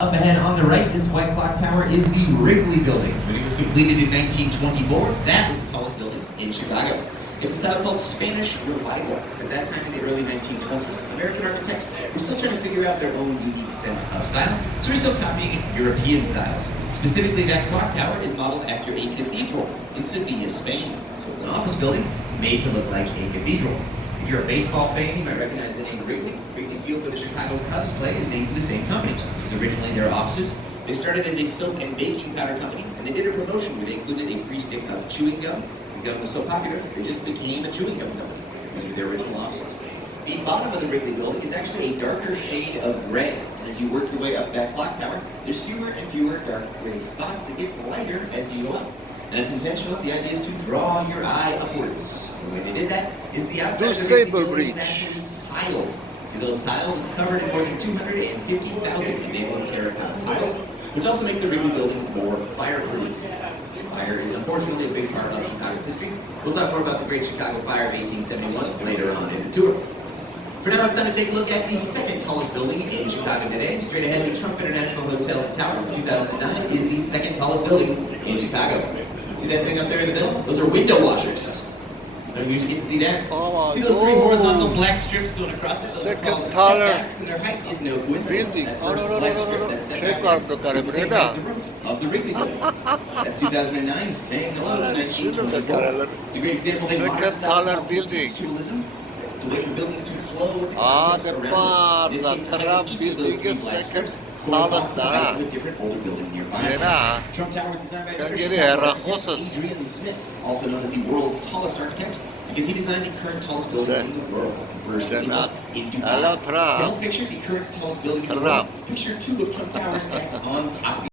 Up ahead on the right, this white clock tower is the Wrigley Building. When it was completed in 1924, that was the tallest building in Chicago. It's a style called Spanish Revival. At that time in the early 1920s, American architects were still trying to figure out their own unique sense of style, so we're still copying European styles. Specifically, that clock tower is modeled after a cathedral in Sevilla, Spain. So it's an office building made to look like a cathedral. If you're a baseball fan, you might recognize the name Wrigley. Wrigley Field, where the Chicago Cubs play, is named for the same company. This is originally their offices. They started as a soap and baking powder company, and they did a promotion where they included a free stick of chewing gum. The gum was so popular, they just became a chewing gum company. These were their original offices. The bottom of the Wrigley Building is actually a darker shade of gray. And as you work your way up that clock tower, there's fewer and fewer dark gray spots. It gets lighter as you go up. And it's intentional. The idea is to draw your eye upwards. The way they did that is the outside of the Wrigley Building is actually tiled. See those tiles? It's covered in more than 250,000 enabling terracotta tiles, which also make the Wrigley Building more fireproof. Fire is unfortunately a big part of Chicago's history. We'll talk more about the Great Chicago Fire of 1871 later on in the tour. For now, it's time to take a look at the second tallest building in Chicago today. Straight ahead, the Trump International Hotel Tower from 2009 is the second tallest building in Chicago. See that thing up there in the middle? Those are window washers. You don't usually get to see that. Oh, see those three horizontal black strips going across it? Those second tallest and their height is no coincidence. building. That Oh, first no, black no, strip no, no. that's set Check back out the there is the same Carabrera. as the roof of the Wrigley Building. That's 2009, saying hello to 1924. It's a great example. They modern Second style tallest building. tourism. It's a way for buildings to flow with the Ah, context the around part, it. In the this case, Trump each of those building three is black second strips tallest corresponds to the height of na. a different older building nearby. Yan Trump Tower was designed by Kan British gini, Chicago Rajosas. architect Adrian Smith, also known as the world's tallest architect, because he designed the current tallest building in the world, the Burj Khalifa in Dubai. Hello, To Trump. help picture the current tallest building in the Trump. world, picture two of Trump Towers stacked on top of each other.